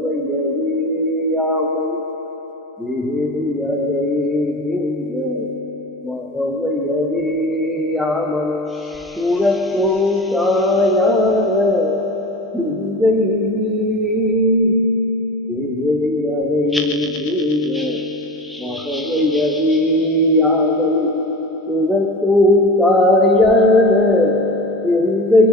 மகவையறியாமல் வேறியடைகின்ற மகவையறியாமல் உழக்கும் தாயான சிந்தை வேறியடைகின்ற மகவையறியாமல் உழக்கும் தாயான சிந்தை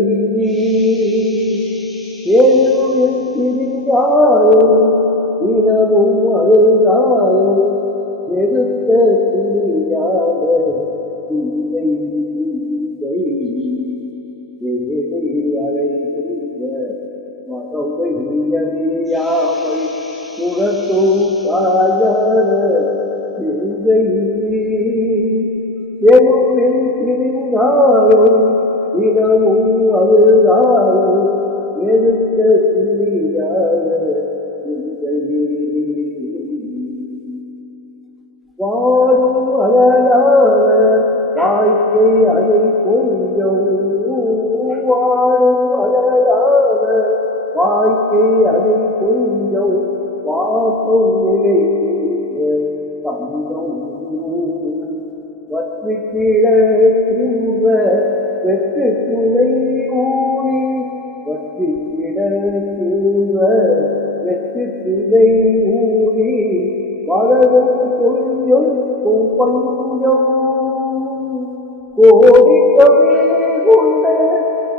தினமும் அழுதாயோ எதிர்த்த துணியாக இல்லை அழைக்கின்ற மகவை அறியாமல் உணர்த்தும் தாயான சிந்தை எனும் திரிந்தாயோ தினமும் அழுதாயோ எதிர்த்த துணியாக வாழும் அழகான வாழ்க்கை அதை கொஞ்சம் வாழும் அழகான வாழ்க்கை அதை கொஞ்சம் வாசம் நிலைக்கின்ற தந்தம் வற்றி கிழக்கின்ற வெற்று துணை ஊறி வற்றி கிழக்கின்ற வெற்றி துணை ஊறி வளரும் கொஞ்சம் பஞ்சம் கோடி கவிதை கொண்ட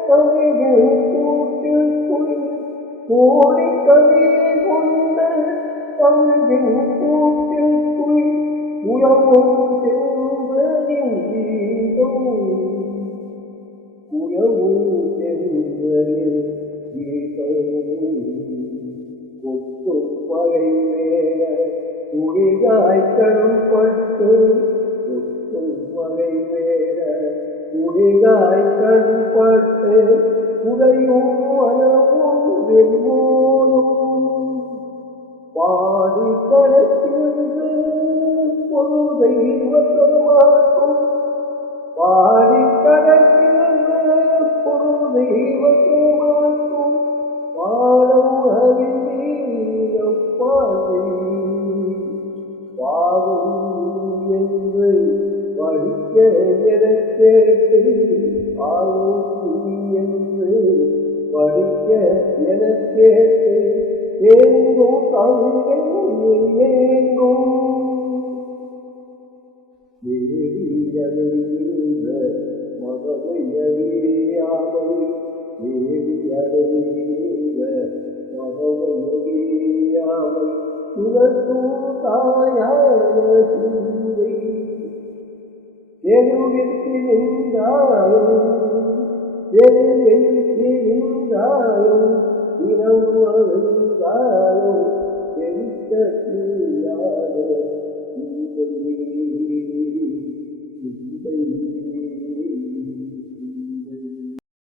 கவிகள் கூட்டிற்குள் கோடி கவிதை கொண்ட கவிகள் கூட்டிற்குள் உயவும் செல்வரின் கீதம் உயவும் செல்வரின் கீதம் கொட்டும் பகை மேல குடிகாய்க்கணும் பட்டு கொட்டும் பகை மேல குடிகாய்க்கணும் பட்டு உடையும் வனமும் வெல்வோனும் பாடி கடக்கின்று பொது தெய்வமாக்கும் பாடி கடக்கின்ற பொது தெய்வமாக்கும் பாடம் அறிந்தீரப்பாதை பாவம் என்று படிக்க என கேட்டு ஆளும் என்று படிக்க என கேட்டு ஏங்கும் தங்கும் ஏங்கும் ஏறியடைகின்ற மகவை அறியாமல் ஏறியடைகின்ற மகவை அறியாமல் சுரக்கும் தாயான சிந்தை தெருவிற்கு நின்றாலும் தெருவிற்கு நின்றாலும் தினம் அழுந்தாலும் தெரிந்த தீயாக சிந்தை